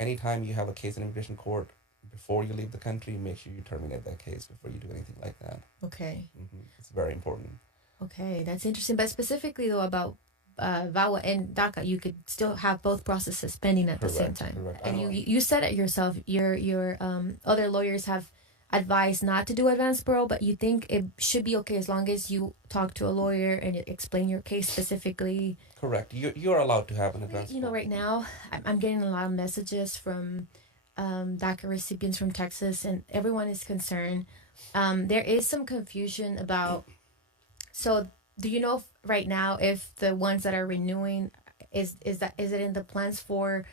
anytime you have a case in immigration court, before you leave the country, make sure you terminate that case before you do anything like that. Okay. It's very important. Okay, that's interesting. But specifically though about VAWA and DACA, you could still have both processes pending at the same Correct, time. correct. And you said it yourself. Your other lawyers have advised not to do advanced parole, but you think it should be okay as long as you talk to a lawyer and you explain your case specifically. Correct. You're allowed to have an advance You know, parole. right now I'm getting a lot of messages from DACA recipients from Texas, and everyone is concerned. There is some confusion about. So, do you know right now if the ones that are renewing is it in the plans for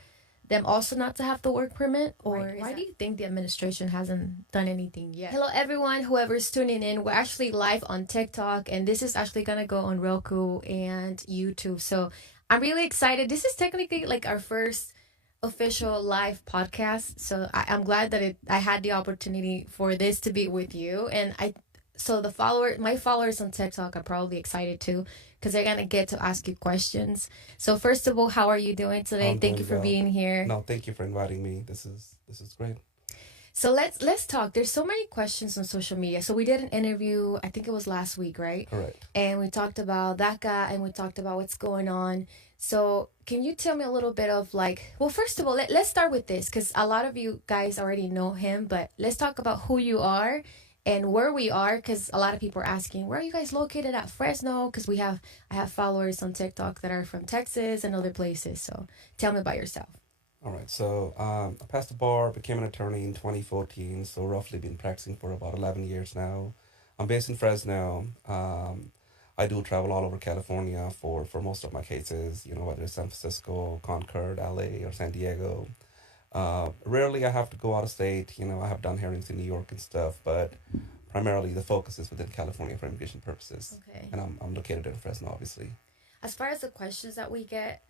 them also not to have the work permit, or right. Why do you think the administration hasn't done anything yet? Hello everyone, whoever's tuning in. We're actually live on TikTok, and this is actually gonna go on Roku and YouTube. So I'm really excited. This is technically like our first official live podcast. So I'm glad that I had the opportunity for this to be with you, and so my followers on TikTok are probably excited too, because they're gonna get to ask you questions. So first of all, how are you doing today? Thank you for being here. No, thank you for inviting me. This is great. So let's talk. There's so many questions on social media. So we did an interview, I think it was last week, right? Correct. And we talked about DACA and we talked about what's going on. So can you tell me a little bit of like, well, first of all, let's start with this, because a lot of you guys already know him, but let's talk about who you are and where we are, because a lot of people are asking, where are you guys located at Fresno? Because I have followers on TikTok that are from Texas and other places. So tell me about yourself. All right. So I passed the bar, became an attorney in 2014. So roughly been practicing for about 11 years now. I'm based in Fresno. I do travel all over California for most of my cases. Whether it's San Francisco, Concord, LA, or San Diego. Rarely I have to go out of state. I have done hearings in New York and stuff, but primarily the focus is within California for immigration purposes. Okay. And I'm located in Fresno, obviously. As far as the questions that we get,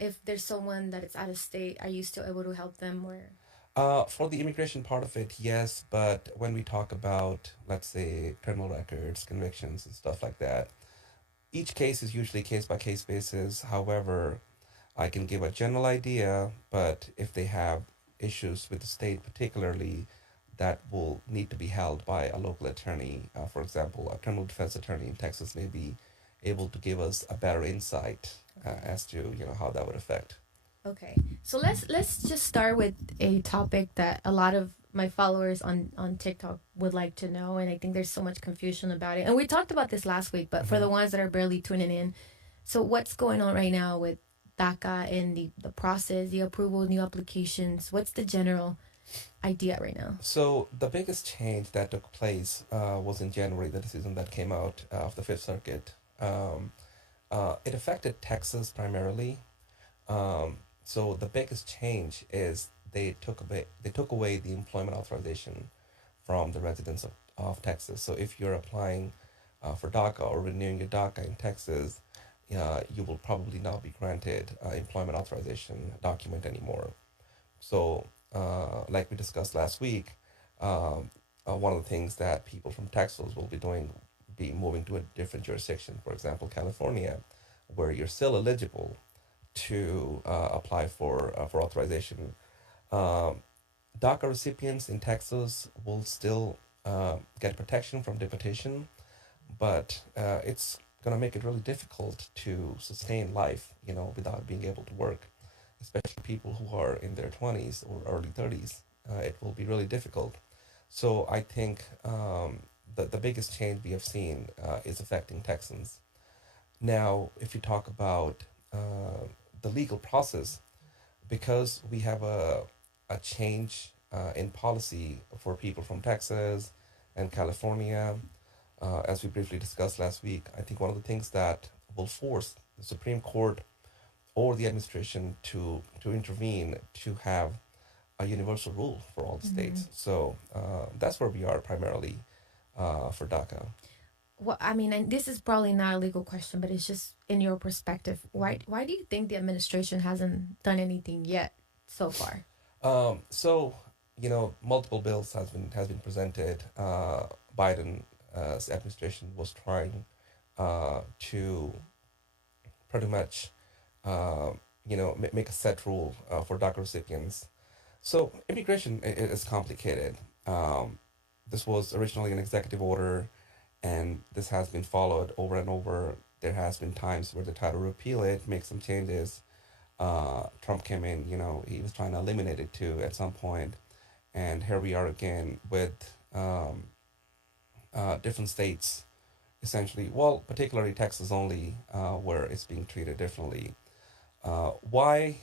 if there's someone that is out of state, are you still able to help them? For the immigration part of it, yes, but when we talk about, let's say, criminal records, convictions, and stuff like that, each case is usually case by case basis. However, I can give a general idea, but if they have issues with the state, particularly, that will need to be held by a local attorney. For example, a criminal defense attorney in Texas may be able to give us a better insight as to how that would affect. Okay, so let's just start with a topic that a lot of my followers on TikTok would like to know, and I think there's so much confusion about it. And we talked about this last week, but for the ones that are barely tuning in, so what's going on right now with DACA and the process, the approval, new applications? What's the general idea right now? So the biggest change that took place was in January, the decision that came out of the Fifth Circuit. It affected Texas primarily. So the biggest change is they took away the employment authorization from the residents of Texas. So if you're applying for DACA or renewing your DACA in Texas, you will probably not be granted employment authorization document anymore. So like we discussed last week, one of the things that people from Texas will be doing be moving to a different jurisdiction, for example, California, where you're still eligible to apply for authorization. DACA recipients in Texas will still get protection from deportation, but it's going to make it really difficult to sustain life, without being able to work, especially people who are in their 20s or early 30s. It will be really difficult. So I think the biggest change we have seen is affecting Texans. Now, if you talk about the legal process, because we have a change in policy for people from Texas and California, as we briefly discussed last week, I think one of the things that will force the Supreme Court or the administration to intervene to have a universal rule for all the states. So that's where we are primarily for DACA. Well, I mean, and this is probably not a legal question, but it's just in your perspective. Why do you think the administration hasn't done anything yet so far? So multiple bills has been presented. Biden's administration was trying to pretty much make a set rule for DACA recipients. So immigration is complicated. Um, this was originally an executive order, and this has been followed over and over. There has been times where they try to repeal it, make some changes. Trump came in, he was trying to eliminate it too at some point, and here we are again with different states essentially. Well, particularly Texas only, where it's being treated differently. Why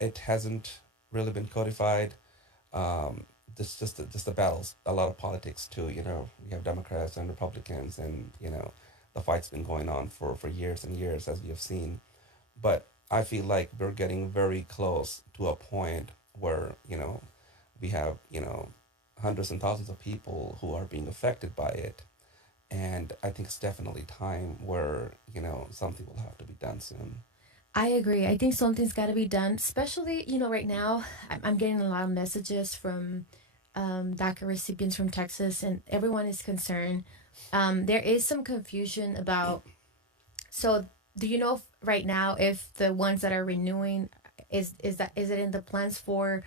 it hasn't really been codified? Um, this just the battles, a lot of politics too. We have Democrats and Republicans, and the fight's been going on for years and years, as we have seen. But I feel like we're getting very close to a point where we have hundreds and thousands of people who are being affected by it, and I think it's definitely time where something will have to be done soon. I agree. I think something's got to be done, especially, right now, I'm getting a lot of messages from Daca recipients from Texas, and everyone is concerned. There is some confusion about, so do you know right now if the ones that are renewing, is it in the plans for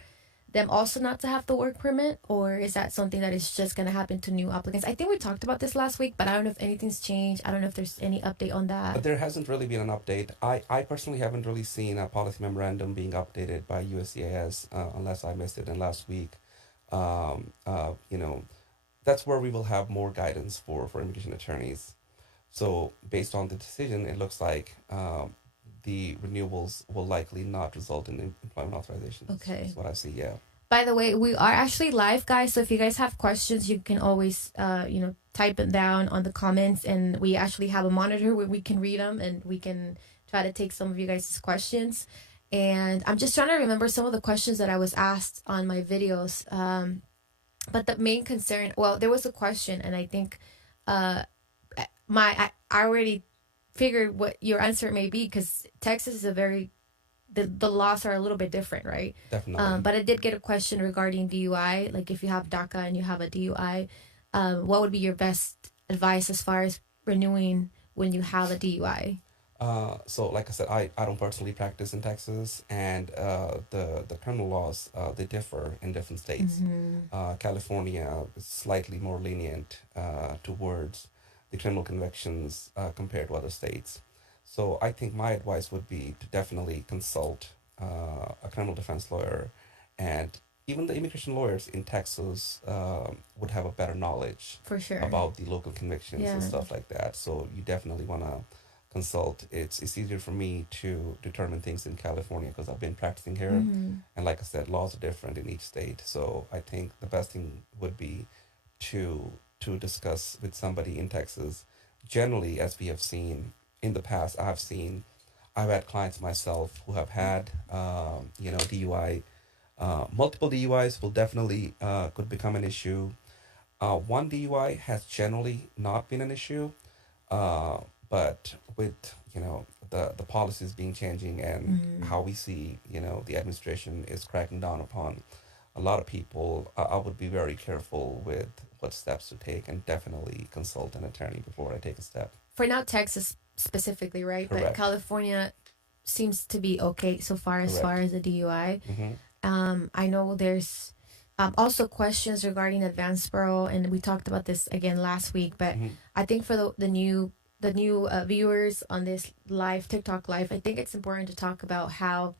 them also not to have the work permit, or is that something that is just going to happen to new applicants? I think we talked about this last week, but I don't know if anything's changed. I don't know if there's any update on that. There hasn't really been an update. I personally haven't really seen a policy memorandum being updated by USCIS, unless I missed it in last week. Um, uh, you know, that's where we will have more guidance for immigration attorneys. So based on the decision, it looks like the renewables will likely not result in employment authorizations. Okay. Is what I see. Yeah. By the way, we are actually live, guys. So if you guys have questions, you can always, type it down on the comments, and we actually have a monitor where we can read them, and we can try to take some of you guys' questions. And I'm just trying to remember some of the questions that I was asked on my videos. But the main concern, well, there was a question, and I think, uh, I already figured what your answer may be, because Texas is a very the laws are a little bit different, right? Definitely. But I did get a question regarding DUI. Like, if you have DACA and you have a DUI, what would be your best advice as far as renewing when you have a DUI? So like I said, I don't personally practice in Texas, and the criminal laws they differ in different states. Mm-hmm. California is slightly more lenient towards the criminal convictions compared to other states. So I think my advice would be to definitely consult a criminal defense lawyer, and even the immigration lawyers in Texas would have a better knowledge For sure. about the local convictions and Yeah. stuff like that. So you definitely want to consult. It's easier for me to determine things in California because I've been practicing here, Mm-hmm. and like I said, laws are different in each state. So I think the best thing would be to discuss with somebody in Texas. Generally, as we have seen in the past, I've had clients myself who have had DUI. Multiple DUIs will definitely could become an issue. One DUI has generally not been an issue, uh, but with the policies being changing, and Mm-hmm. how we see the administration is cracking down upon a lot of people, I would be very careful with what steps to take, and definitely consult an attorney before I take a step. For now, Texas specifically, right? But Correct. California seems to be okay so far as Correct. the DUI. Mm-hmm. I know there's also questions regarding advanced parole, and we talked about this again last week. But Mm-hmm. I think for the new viewers on this live TikTok live, I think it's important to talk about how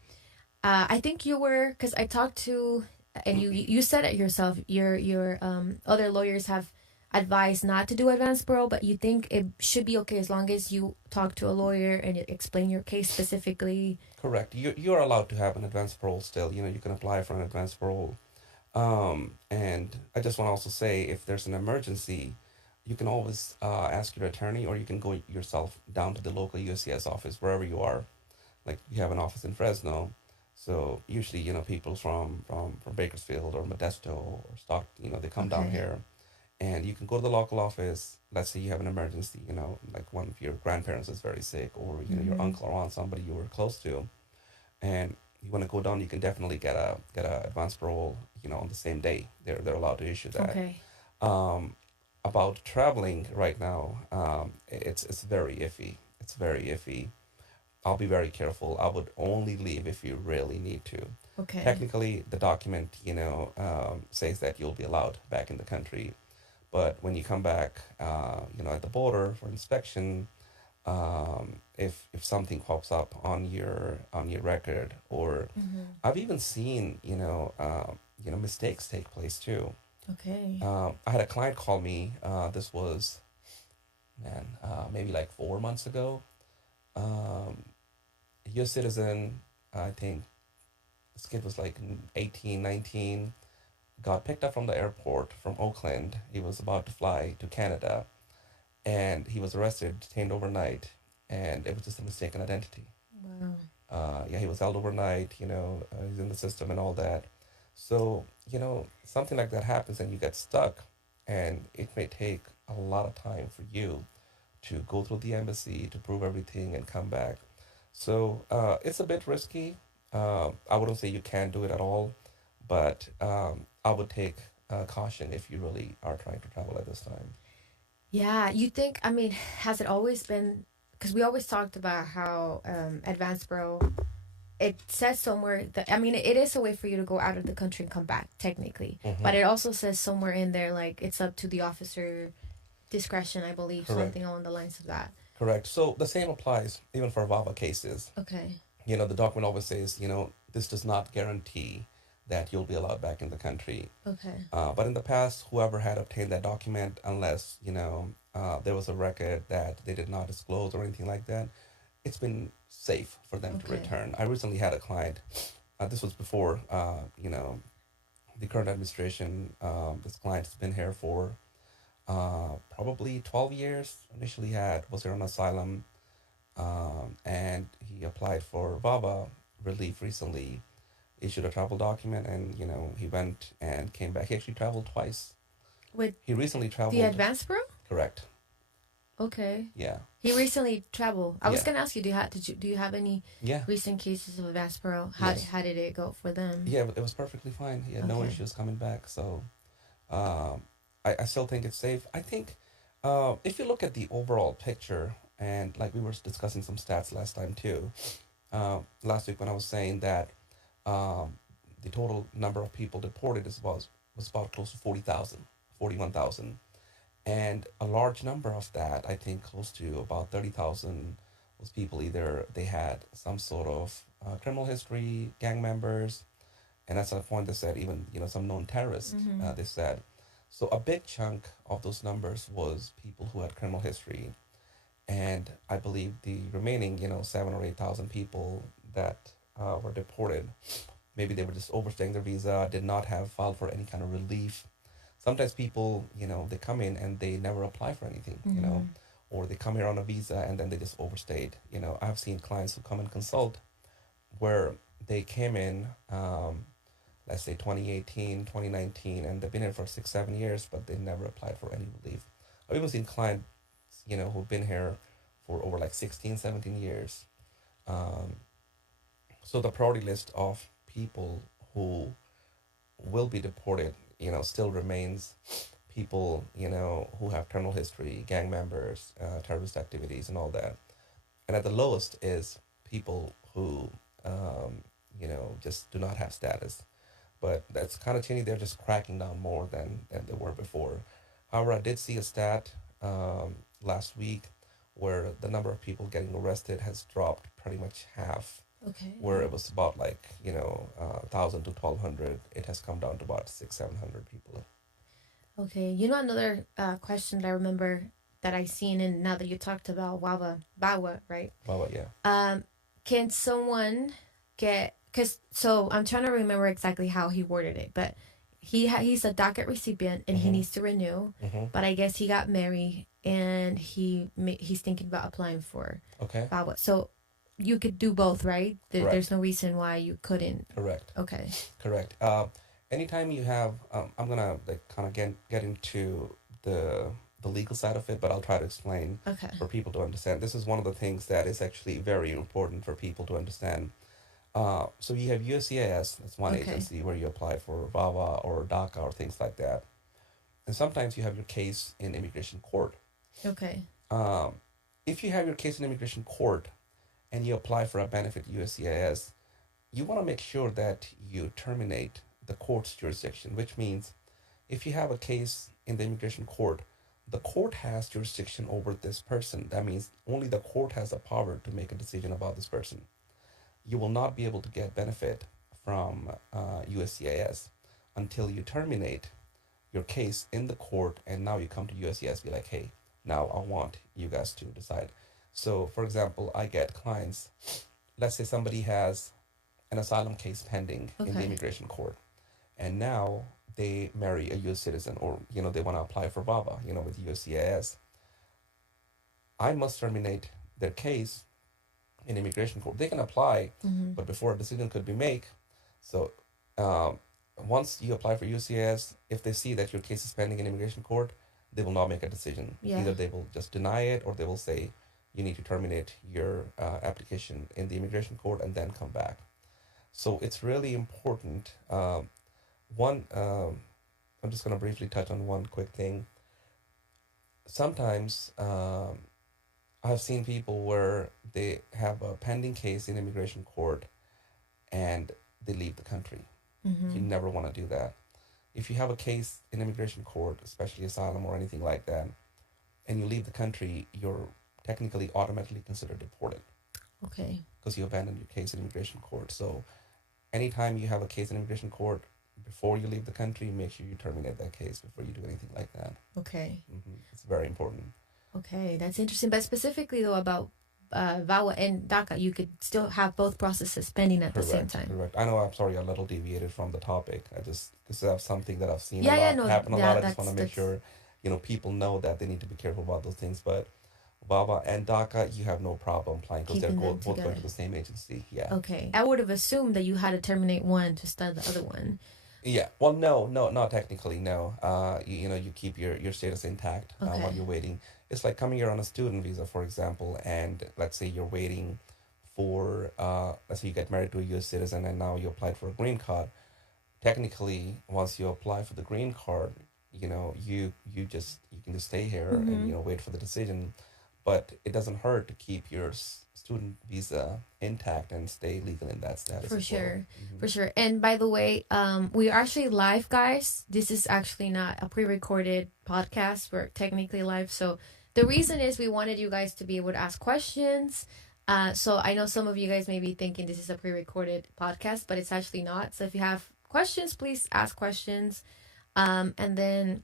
I think you were, because I talked to, and you said it yourself. Your other lawyers have advised not to do advanced parole, but you think it should be okay as long as you talk to a lawyer and you explain your case specifically. Correct. You're allowed to have an advanced parole still. You can apply for an advanced parole. And I just want to also say, if there's an emergency, you can always ask your attorney, or you can go yourself down to the local USCIS office wherever you are. Like, we have an office in Fresno, so usually people from Bakersfield or Modesto or Stockton, they come down Okay. here, and you can go to the local office. Let's say you have an emergency, like one of your grandparents is very sick, or your Mm-hmm. uncle or aunt, somebody you were close to, and you want to go down. You can definitely get a advance parole, on the same day. They're allowed to issue that. Okay. Um, about traveling right now, it's very iffy. It's very iffy. I'll be very careful. I would only leave if you really need to. Okay. Technically, the document, says that you'll be allowed back in the country. But when you come back, at the border for inspection, if something pops up on your record, or Mm-hmm. I've even seen, mistakes take place too. Okay. I had a client call me. This was, man, maybe like 4 months ago. Um, U.S. citizen, I think this kid was like 18, 19, got picked up from the airport from Oakland. He was about to fly to Canada, and he was arrested, detained overnight, and it was just a mistaken identity. Wow. Yeah, he was held overnight, he's in the system and all that. So, something like that happens and you get stuck, and it may take a lot of time for you to go through the embassy to prove everything and come back. So, it's a bit risky. I wouldn't say you can't do it at all, but I would take caution if you really are trying to travel at this time. Yeah, you think, I mean, has it always been, because we always talked about how advanced bro, it says somewhere that, I mean, it is a way for you to go out of the country and come back, technically. Mm-hmm. But it also says somewhere in there, like, it's up to the officer discretion, I believe, Correct. something along the lines of that. Correct. So the same applies even for VAWA cases. Okay. The document always says, this does not guarantee that you'll be allowed back in the country. Okay. But in the past, whoever had obtained that document, unless, there was a record that they did not disclose or anything like that, it's been safe for them to Okay. return. I recently had a client, this was before, the current administration. This client has been here for probably 12 years. Initially was here on asylum, and he applied for VAWA relief recently, issued a travel document, and he went and came back. He actually traveled twice. With He recently the traveled. advanced bro? Correct. Okay. Yeah. He recently traveled. I was Yeah. gonna ask you, do you have any Yeah. recent cases of advanced bro? Yes. How did it go for them? Yeah. It was perfectly fine. He had no Okay. issues coming back. So, um, I still think it's safe. I think, if you look at the overall picture, and like we were discussing some stats last time too, last week when I was saying that, um, the total number of people deported was about close to 40,000, 41,000. And a large number of that, I think close to about 30,000, was people either they had some sort of criminal history, gang members, and that's a point they said even some known terrorists. Mm-hmm. They said so a big chunk of those numbers was people who had criminal history, and I believe the remaining 7 or 8 thousand people that were deported, maybe they were just overstaying their visa, did not have filed for any kind of relief. Sometimes people, they come in and they never apply for anything, Mm-hmm. or they come here on a visa and then they just overstayed. I've seen clients who come and consult where they came in, let's say 2018, 2019, and they've been here for 6, 7 years, but they never applied for any relief. I've even seen clients, who've been here for over like 16, 17 years. Um, so the priority list of people who will be deported, still remains people, who have criminal history, gang members, terrorist activities, and all that. And at the lowest is people who, just do not have status. But that's kind of changing. They're just cracking down more than they were before. However, I did see a stat last week where the number of people getting arrested has dropped pretty much half. Okay. Where it was about like 1,000 to 1,200, it has come down to about 600, 700 people. Okay. Another question that I remember that I seen, and now that you talked about Bawa, right? Well, yeah. Can someone get? Because so I'm trying to remember exactly how he worded it, but he's a docket recipient and he Mm-hmm. needs to renew. Mm-hmm. But I guess he got married and he's thinking about applying for Okay. Bawa. So you could do both, right? Correct. There's no reason why you couldn't. Correct. Okay. Correct. Anytime you have, I'm gonna like kind of get into the legal side of it, but I'll try to explain Okay. for people to understand. This is one of the things that is actually very important for people to understand. So you have USCIS, that's one Okay. agency where you apply for VAWA or DACA or things like that. And sometimes you have your case in immigration court. Okay. Um, if you have your case in immigration court and you apply for a benefit USCIS, you want to make sure that you terminate the court's jurisdiction, which means if you have a case in the immigration court, the court has jurisdiction over this person. That means only the court has the power to make a decision about this person. You will not be able to get benefit from USCIS until you terminate your case in the court, and now you come to USCIS, be like, hey, now I want you guys to decide. So, for example, I get clients, let's say somebody has an asylum case pending in the Okay. immigration court, and now they marry a U.S. citizen, or they want to apply for VAWA, with USCIS. I must terminate their case in immigration court. They can apply, Mm-hmm. but before a decision could be made. So um, once you apply for UCS, if they see that your case is pending in immigration court, they will not make a decision. Yeah. Either they will just deny it, or they will say you need to terminate your application in the immigration court and then come back. So it's really important. One, I'm just going to briefly touch on one quick thing. Sometimes I've seen people where they have a pending case in immigration court and they leave the country. Mm-hmm. You never want to do that. If you have a case in immigration court, especially asylum or anything like that, and you leave the country, you're technically automatically considered deported Okay. because you abandoned your case in immigration court. So anytime you have a case in immigration court, before you leave the country, make sure you terminate that case before you do anything like that. Okay. It's very important. Okay, that's interesting. But specifically though about VAWA and DACA, you could still have both processes pending at the same time. Correct. I know. I'm sorry, a little deviated from the topic. I just this is something that I've seen Yeah, a yeah, lot no, happen a yeah, lot. I just want to make that's sure people know that they need to be careful about those things. But Baba and DACA, you have no problem applying because they're keeping them both going together. to the same agency. Yeah. Okay, I would have assumed that you had to terminate one to start the other one. Yeah. Well, no, not technically. No. You keep your status intact while Okay. you're waiting. It's like coming here on a student visa, for example, and let's say you're waiting for let's say you get married to a U.S. citizen and now you applied for a green card. Technically, once you apply for the green card, you can just stay here and Mm-hmm. wait for the decision. But it doesn't hurt to keep your student visa intact and stay legal in that status. For as well. sure. Mhm. For sure. And by the way, we are actually live, guys. This is actually not a pre-recorded podcast. We're technically live. So the reason is we wanted you guys to be able to ask questions. So I know some of you guys may be thinking this is a pre-recorded podcast, but it's actually not. So if you have questions, please ask questions. And then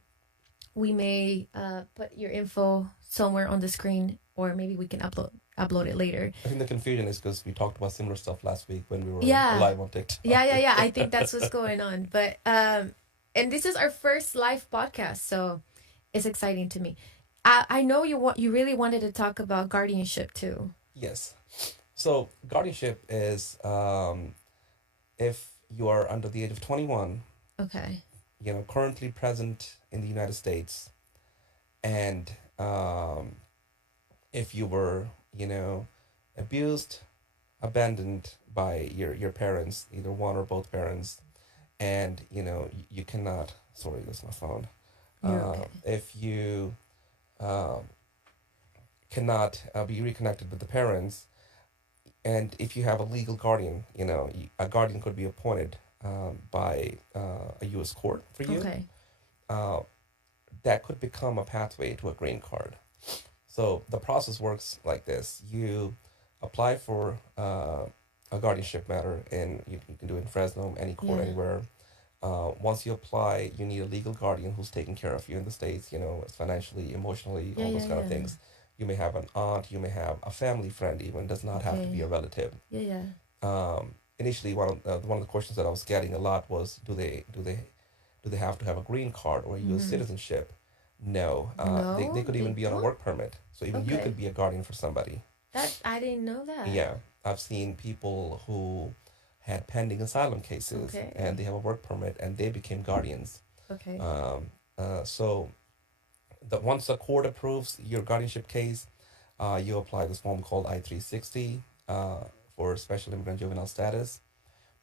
we may put your info somewhere on the screen, or maybe we can upload it later. I think the confusion is because we talked about similar stuff last week when we were Yeah. live on TikTok. Yeah. I think that's what's going on. But and this is our first live podcast, so it's exciting to me. I know you really wanted to talk about guardianship too. Yes. So guardianship is if you are under the age of 21, Okay. currently present in the United States, and if you were, abused, abandoned by your parents, either one or both parents, and you cannot. Sorry, that's my phone. You're okay. If you cannot be reconnected with the parents, and if you have a legal guardian, a guardian could be appointed by a U.S. court for you. Okay. That could become a pathway to a green card. So the process works like this: you apply for a guardianship matter, and you can do it in Fresno, any court, Yeah. anywhere. Once you apply, you need a legal guardian who's taking care of you in the States, financially, emotionally, all those kind of things. You may have an aunt, you may have a family friend, even does not have to be a relative. Yeah. Initially, one of the questions that I was getting a lot was, do they have to have a green card or a U.S. citizenship? No. No, They could even they be on a don't? work permit. So even you Okay. could be a guardian for somebody. That I didn't know that. Yeah. I've seen people who had pending asylum cases Okay. and they have a work permit and they became guardians. Okay. So once the court approves your guardianship case, you apply this form called I-360 for special immigrant juvenile status.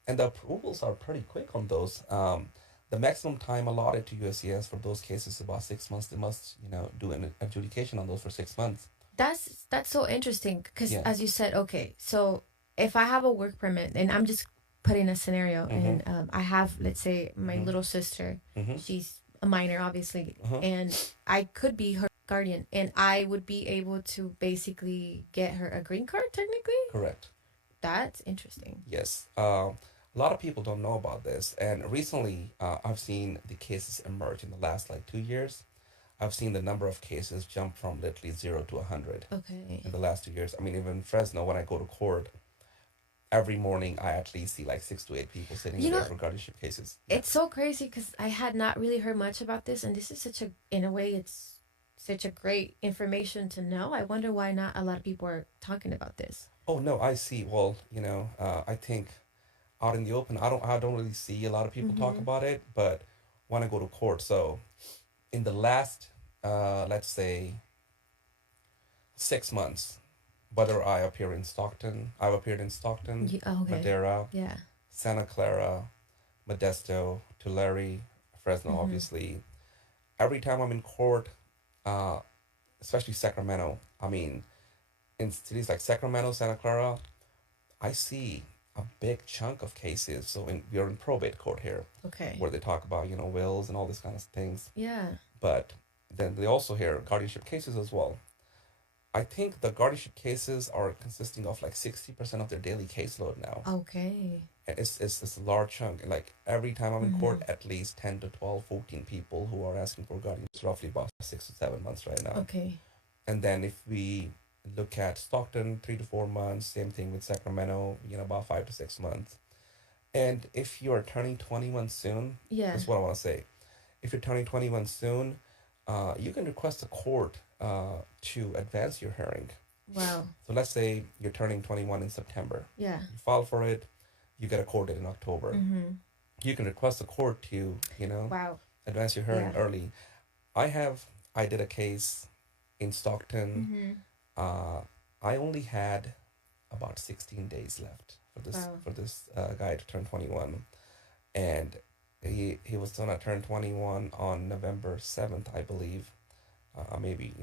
And the approvals are pretty quick on those. The maximum time allotted to USCIS for those cases is about 6 months. They must, do an adjudication on those for 6 months. That's so interesting because, Yeah. as you said, okay, so if I have a work permit and I'm just putting a scenario, and I have, let's say, my little sister, she's a minor, obviously, and I could be her guardian, and I would be able to basically get her a green card, technically. Correct. That's interesting. Yes. A lot of people don't know about this, and recently I've seen the cases emerge in the last like 2 years. I've seen the number of cases jump from literally 0 to 100 Okay. in the last 2 years. I mean, even in Fresno, when I go to court, every morning I at least see like 6 to 8 people sitting there for guardianship cases. Yeah. It's so crazy because I had not really heard much about this, and this is in a way, it's such a great information to know. I wonder why not a lot of people are talking about this. Oh no, I see. Well, I think out in the open, I don't really see a lot of people talk about it. But when I go to court, so in the last, let's say, 6 months, whether I appear in Stockton, I've appeared in Stockton, Okay. Madera, Yeah. Santa Clara, Modesto, Tulare, Fresno, obviously. Every time I'm in court, uh, especially Sacramento, I mean, in cities like Sacramento, Santa Clara, I see a big chunk of cases. So we're in probate court here, Okay. where they talk about wills and all these kind of things. Yeah. But then they also hear guardianship cases as well. I think the guardianship cases are consisting of like 60% of their daily caseload now. Okay. And it's a large chunk. Like every time I'm in court, at least 10 to 12, 14 people who are asking for guardians, roughly about 6 to 7 months right now. Okay. And then if we look at Stockton, 3 to 4 months, same thing with Sacramento, about 5 to 6 months. And if you are turning 21 soon, Yeah. that's what I want to say. If you're turning 21 soon, you can request a court to advance your hearing. Wow. So let's say you're turning 21 in September. Yeah. You file for it, you get a court date in October. You can request a court to, Wow. advance your hearing early. I did a case in Stockton. I only had about 16 days left for this guy to turn 21, and he was gonna turn 21 on November 7th, I believe. I may be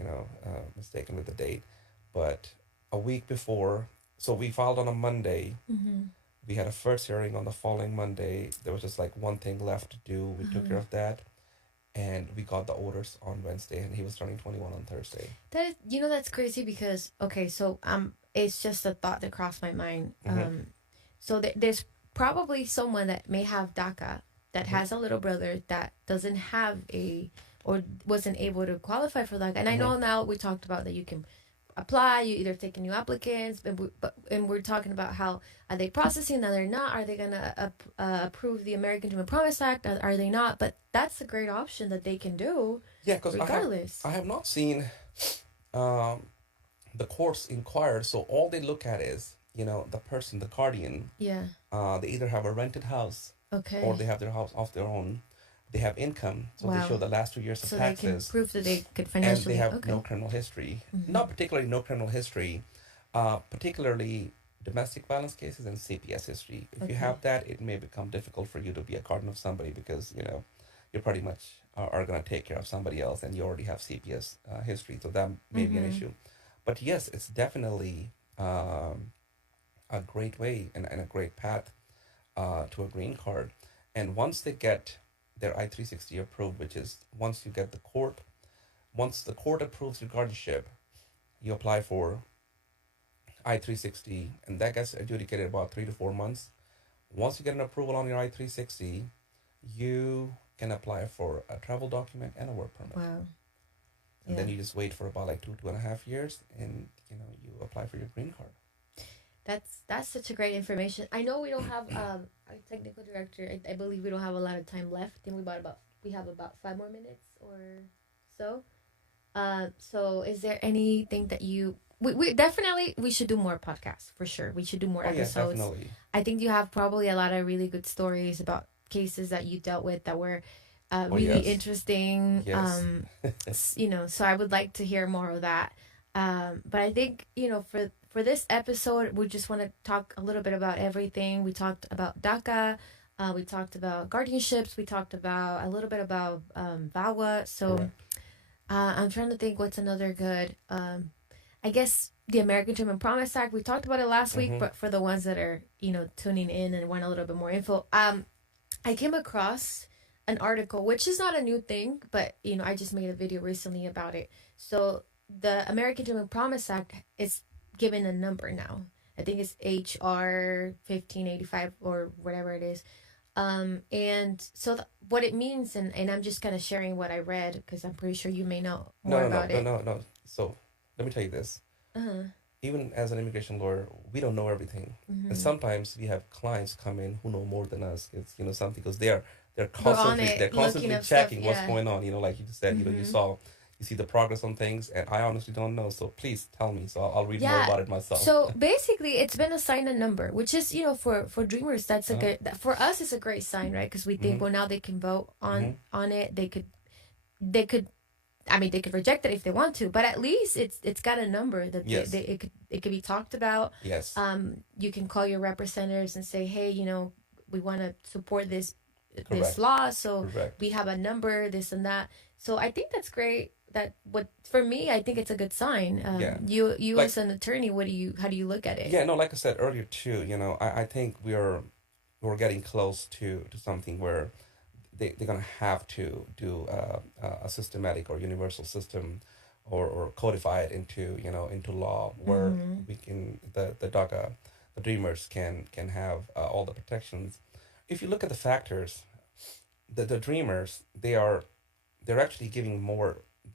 mistaken with the date, but a week before. So we filed on a Monday. We had a first hearing on the following Monday. There was just like one thing left to do. We took care of that, and we got the orders on Wednesday, and he was turning 21 on Thursday. That is, that's crazy because so it's just a thought that crossed my mind. So there's probably someone that may have DACA that has a little brother that doesn't have or wasn't able to qualify for DACA. And I know now we talked about that you can apply, you either take new applicants, and we're talking about how are they processing, now they're not, are they going to approve the American Dream and Promise Act, are they not? But that's a great option that they can do. Yeah, because regardless. I have not seen the courts inquired, so all they look at is the person, the guardian. Yeah. They either have a rented house, okay, or they have their house off their own. They have income, so they show the last 2 years of taxes. So they can prove that they could financially. And they have no criminal history. Not particularly no criminal history, particularly domestic violence cases and CPS history. If you have that, it may become difficult for you to be a guardian of somebody because you're pretty much are going to take care of somebody else, and you already have CPS history, so that may be an issue. But yes, it's definitely a great way and a great path to a green card. And once they get their I-360 approved, which is once the court approves your guardianship, you apply for I-360, and that gets adjudicated about 3 to 4 months. Once you get an approval on your I-360, you can apply for a travel document and a work permit. Wow. And then you just wait for about like 2.5 years, and you apply for your green card. That's such a great information. I know we don't have our technical director. I believe we don't have a lot of time left. I think we have about 5 more minutes or so. So is there anything that we definitely we should do more podcasts for sure. We should do more episodes. Yeah, definitely. I think you have probably a lot of really good stories about cases that you dealt with that were really interesting. Yes. So I would like to hear more of that. But I think for this episode, we just want to talk a little bit about everything. We talked about DACA. We talked about guardianships. We talked about a little bit about VAWA. So I'm trying to think what's another good. I guess the American Dream and Promise Act. We talked about it last week, Mm-hmm. but for the ones that are tuning in and want a little bit more info, I came across an article, which is not a new thing, but I just made a video recently about it. So the American Dream and Promise Act is given a number now. I think it's HR 1585 or whatever it is. And so what it means, and I'm just kind of sharing what I read because I'm pretty sure you may know No, more no, no, about no, it. no, no. So let me tell you this. Uh-huh. Even as an immigration lawyer, we don't know everything, and Mm-hmm. sometimes we have clients come in who know more than us. It's something because they're We're on constantly they're it, looking constantly up stuff. checking what's Yeah. going on. Like you just said, Mm-hmm. you see the progress on things, and I honestly don't know. So please tell me, so I'll read more Yeah. about it myself. So basically, it's been assigned a number, which is, for dreamers, that's a Uh-huh. good. For us, it's a great sign, right? Because we think, Mm-hmm. well, now they can vote Mm-hmm. on it. They could. I mean, they could reject it if they want to, but at least it's got a number that Yes. it could be talked about. Yes. You can call your representatives and say, hey, we want to support this Correct. law, so Correct. we have a number, this and that. So I think that's great. That what for me, I think it's a good sign. Yeah. You Like, as an attorney, how do you look at it? yeah, no, like I said earlier too, I think we're getting close to something where they're gonna have to do a systematic or universal system, or codify it into law, where Mm-hmm. we can the DACA, the dreamers can have all the protections. If you look at the factors, the dreamers, they're actually giving more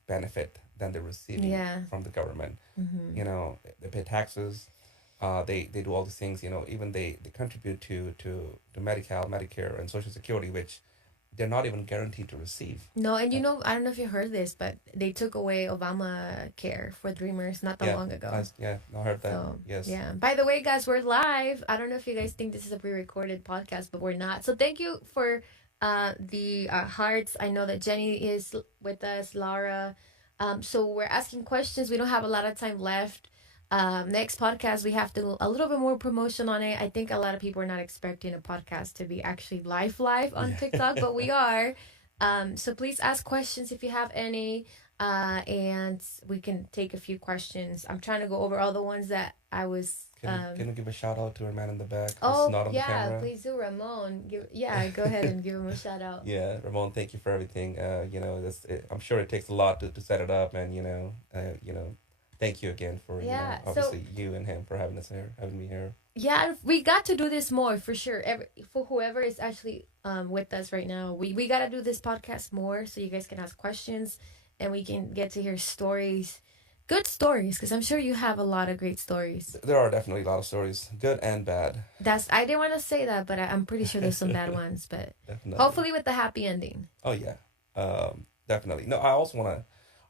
benefit than they're receiving Yeah. from the government. Mm-hmm. They pay taxes, they do all these things. Even they contribute to Medi-Cal, Medicare, and Social Security, which they're not even guaranteed to receive. No, and I don't know if you heard this, but they took away Obamacare for dreamers not that Yeah, long ago. I heard that. So Yes. yeah. By the way, guys, we're live. I don't know if you guys think this is a pre-recorded podcast, but we're not. So thank you for the hearts. I know that Jenny is with us, Laura. So we're asking questions. We don't have a lot of time left. Next podcast we have to do a little bit more promotion on it. I think a lot of people are not expecting a podcast to be actually live on Yeah. TikTok, but we are. So please ask questions if you have any, and we can take a few questions. I'm trying to go over all the ones that I was. Can you give a shout out to our man in the back who's Oh not on the yeah, camera? please do, Ramon. Go ahead and give him a shout out. Yeah, Ramon, thank you for everything. I'm sure it takes a lot to set it up, and thank you again for Yeah, so obviously you and him for having me here. yeah, we got to do this more for sure. For whoever is actually with us right now, we got to do this podcast more so you guys can ask questions and we can get to hear stories, good stories, because I'm sure you have a lot of great stories. There are definitely a lot of stories, good and bad. I didn't want to say that, but I'm pretty sure there's some bad ones. But Definitely. hopefully with the happy ending. Oh yeah, definitely. No, I also want to.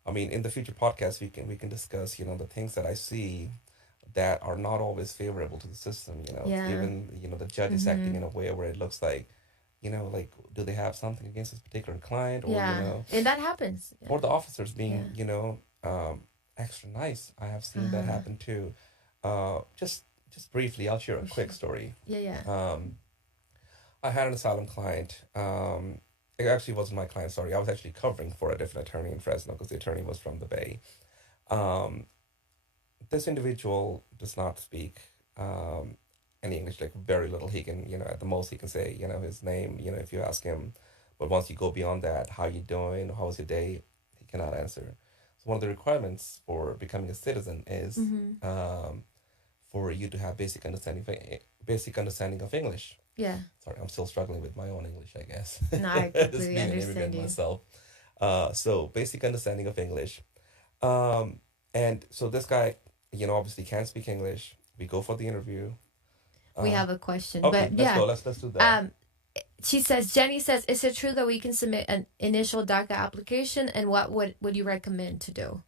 I mean, in the future podcast, we can discuss the things that I see that are not always favorable to the system. Yeah. Even the judge is acting in a way where it looks like, like, do they have something against this particular client, or Yeah, and that happens. or the officers being Yeah. extra nice. I have seen that Uh-huh. happen too. Just briefly, I'll share a quick story. Yeah. I had an asylum client. It actually wasn't my client. Sorry, I was actually covering for a different attorney in Fresno because the attorney was from the Bay. This individual does not speak any English, like very little. He can, at the most he can say, his name, if you ask him. But once you go beyond that, how you doing? How was your day? He cannot answer. So one of the requirements for becoming a citizen is for you to have basic understanding of English. Yeah. Sorry, I'm still struggling with my own English, I guess. No, I Just completely being an understand immigrant you. myself. So basic understanding of English. And so this guy, obviously can't speak English. We go for the interview. We have a question, Okay, but let's yeah. go. Let's do that. Jenny says, is it true that we can submit an initial DACA application, and what would you recommend to do?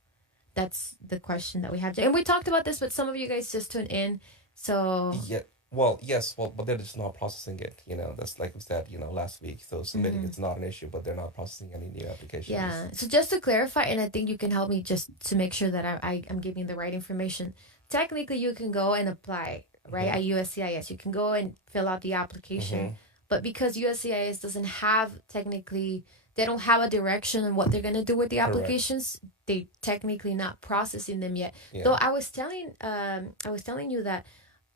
That's the question that we have. And we talked about this, but some of you guys just tuned in. So Yeah. Well, yes. Well, but they're just not processing it. That's like we said, last week. So submitting it's not an issue, but they're not processing any new applications. yeah. So just to clarify, and I think you can help me just to make sure that I'm giving the right information. Technically, you can go and apply, right, at USCIS. You can go and fill out the application. but because USCIS doesn't have technically, they don't have a direction on what they're going to do with the Correct. applications, they technically not processing them yet. Yeah. Though I was telling you that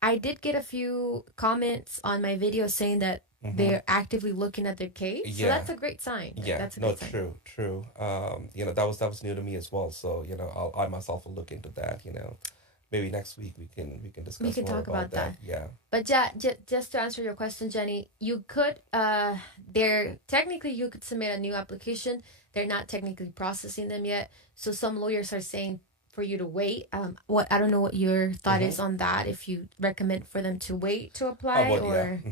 I did get a few comments on my video saying that they're actively looking at their case. So Yeah. that's a great sign. Like, Yeah. that's a No, great sign. true. That was new to me as well. So, I myself will look into that, Maybe next week we can We discuss can more talk about that. Yeah. But just to answer your question, Jenny, you could technically you could submit a new application. They're not technically processing them yet. So some lawyers are saying for you to wait. I don't know what your thought is on that. If you recommend for them to wait to apply or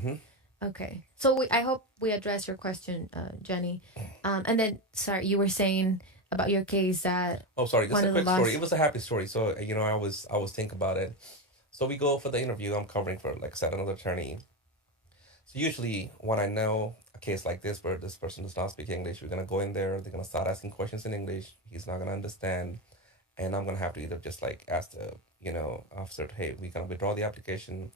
okay. So I hope we address your question, Jenny. And then sorry, you were saying about your case that Sorry, just a quick story. It was a happy story. So, I was thinking about it. So we go for the interview. I'm covering for, like I said, another attorney. So usually when I know a case like this where this person does not speak English, we're gonna go in there, they're gonna start asking questions in English, he's not gonna understand, and I'm gonna have to either just like ask the, officer, hey, we're gonna withdraw the application.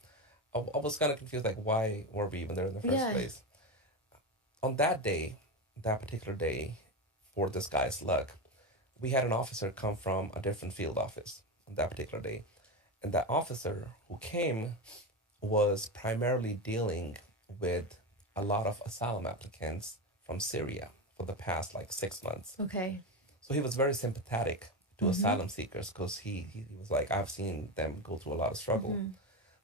I was kind of confused, like why were we even there in the first place? On that day, that particular day, for this guy's luck, we had an officer come from a different field office on that particular day. And that officer who came was primarily dealing with a lot of asylum applicants from Syria for the past like 6 months. Okay. So he was very sympathetic to asylum seekers because he was like, I've seen them go through a lot of struggle.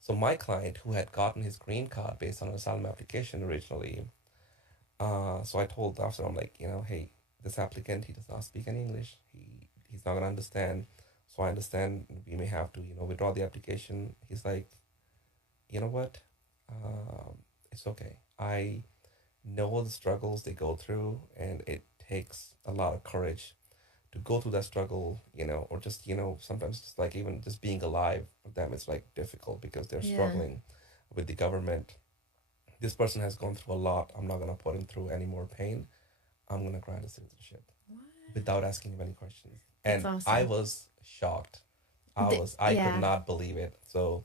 So my client, who had gotten his green card based on an asylum application originally, so I told the officer, I'm like, hey, this applicant, he does not speak any English. He's not gonna understand. So I understand we may have to, withdraw the application. He's like, you know what? It's okay. I know the struggles they go through, and it takes a lot of courage to go through that struggle, or just, sometimes just like even just being alive for them, it's like difficult because they're struggling with the government. This person has gone through a lot. I'm not going to put him through any more pain. I'm going to grant a citizenship without asking him any questions. And awesome. I was shocked. I could not believe it. So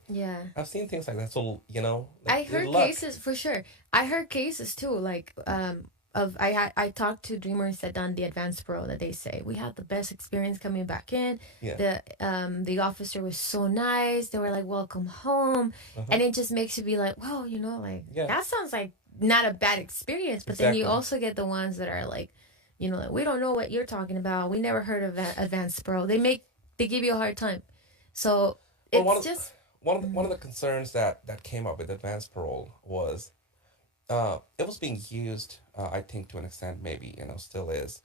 I've seen things like that. So, like, I heard cases for sure. I heard cases too, like I talked to dreamers that done the advanced parole that they say we had the best experience coming back in. The officer was so nice. They were like, welcome home. And it just makes you be like, wow, that sounds like not a bad experience. But then you also get the ones that are like, like, we don't know what you're talking about. We never heard of advanced parole. They give you a hard time. So it's one of the concerns that came up with advanced parole was it was being used, I think to an extent, maybe, still is,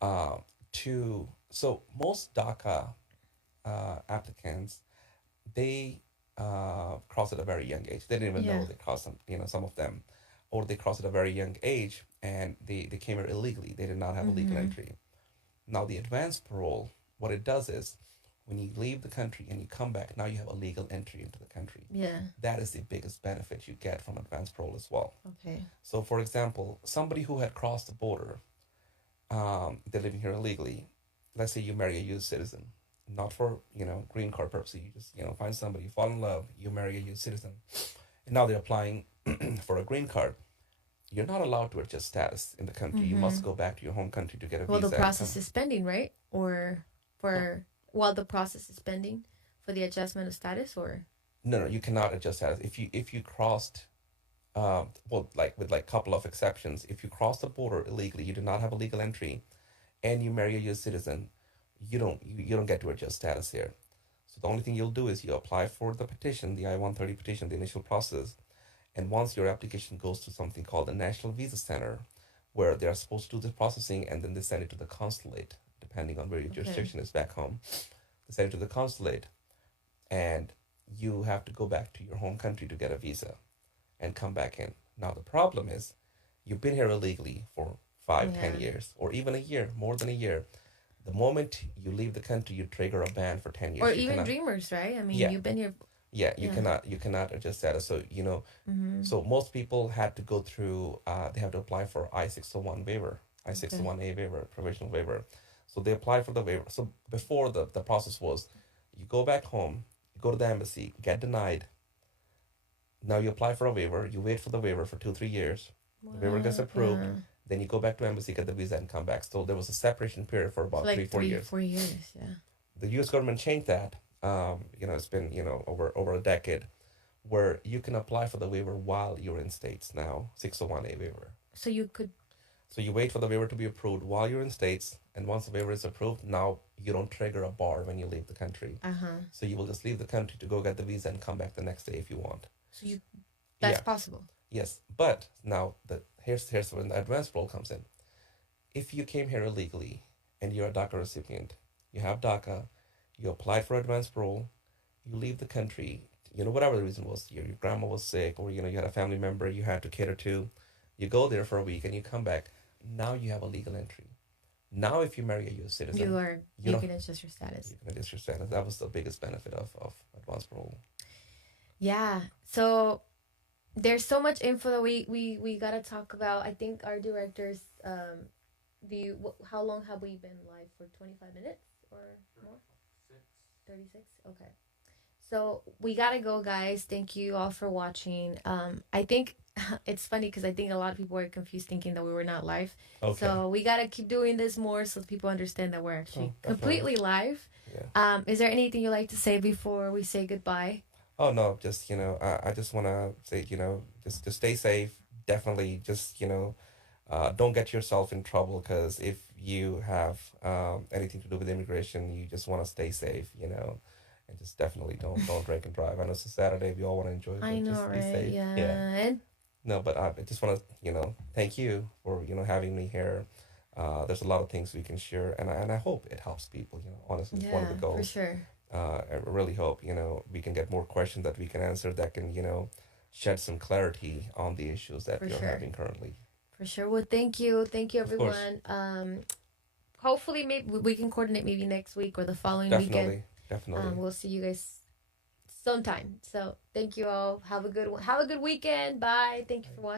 so most DACA applicants, they cross at a very young age. They didn't even know they crossed some of them, or they crossed at a very young age and they came here illegally. They did not have a legal entry. Now the advanced parole, what it does is, when you leave the country and you come back, now you have a legal entry into the country. That is the biggest benefit you get from advanced parole as well. Okay. So, for example, somebody who had crossed the border, they're living here illegally. Let's say you marry a U.S. citizen, not for, green card purposes. You just, find somebody, you fall in love, you marry a U.S. citizen. And now they're applying for a green card. You're not allowed to adjust status in the country. You must go back to your home country to get a visa. Well, the process is pending, right? Or while the process is pending for the adjustment of status, or no, you cannot adjust status if you crossed, with like couple of exceptions. If you cross the border illegally, you do not have a legal entry, and you marry a U.S. citizen, you don't get to adjust status here. So the only thing you'll do is you apply for the petition, the I-130 petition, the initial process, and once your application goes to something called the National Visa Center, where they're supposed to do the processing, and then they send it to the consulate, depending on where your jurisdiction is back home. They send it to the consulate, and you have to go back to your home country to get a visa and come back in. Now, the problem is you've been here illegally for 5-10 years, or even a year, more than a year. The moment you leave the country, you trigger a ban for 10 years. Or even dreamers, right? I mean, you've been here. You cannot adjust status. So, so most people had to go through, they have to apply for I-601 waiver, I-601A waiver, provisional waiver. So they apply for the waiver. So before the process was, you go back home, you go to the embassy, get denied, Now you apply for a waiver. You wait for the waiver for 2 3 years. The waiver gets Wow. approved. Yeah. Then you go back to embassy, get the visa, and come back. So there was a separation period for For about three like four three, years. 4 years. Yeah. The U.S. government changed that. It's been over a decade, where you can apply for the waiver while you're in states now. 601A waiver. So you could. So you wait for the waiver to be approved while you're in states, and once the waiver is approved, now you don't trigger a bar when you leave the country. Uh-huh. So you will just leave the country to go get the visa and come back the next day if you want. So you. That's Yeah, possible. yes. But now here's when the advanced role comes in. If you came here illegally and you're a DACA recipient, you have DACA, you applied for advanced parole, you leave the country, whatever the reason was, your grandma was sick, or you had a family member you had to cater to, you go there for a week and you come back. Now you have a legal entry. Now, if you marry a U.S. citizen, You can adjust your status. you can adjust your status. That was the biggest benefit of advanced parole. Yeah. So there's so much info that we gotta talk about. I think our directors. How long have we been live for? 25 minutes or more? 36. Okay. So we gotta go, guys. Thank you all for watching. I think it's funny because I think a lot of people are confused, thinking that we were not live. Okay. So we gotta keep doing this more so people understand that we're actually definitely. completely live. Yeah. Is there anything you'd like to say before we say goodbye? Oh no, just I just want to say just stay safe. Definitely, just don't get yourself in trouble, because if you have anything to do with immigration, you just want to stay safe. And just definitely don't drink and drive. I know it's a Saturday. We all want to enjoy, I but know, just be right? safe. Yeah. Yeah. And No, but I just want to thank you for having me here. There's a lot of things we can share, and I hope it helps people. Honestly, it's one of yeah, the for goals. sure. I really hope we can get more questions that we can answer, that can shed some clarity on the issues that For we're sure. having currently. For sure. Well, thank you. Thank you, Of course. everyone. Hopefully, maybe we can coordinate maybe next week or the following weekend. Definitely. We'll see you guys sometime. So thank you all. Have a good one. Have a good weekend. Bye. Thank you for watching.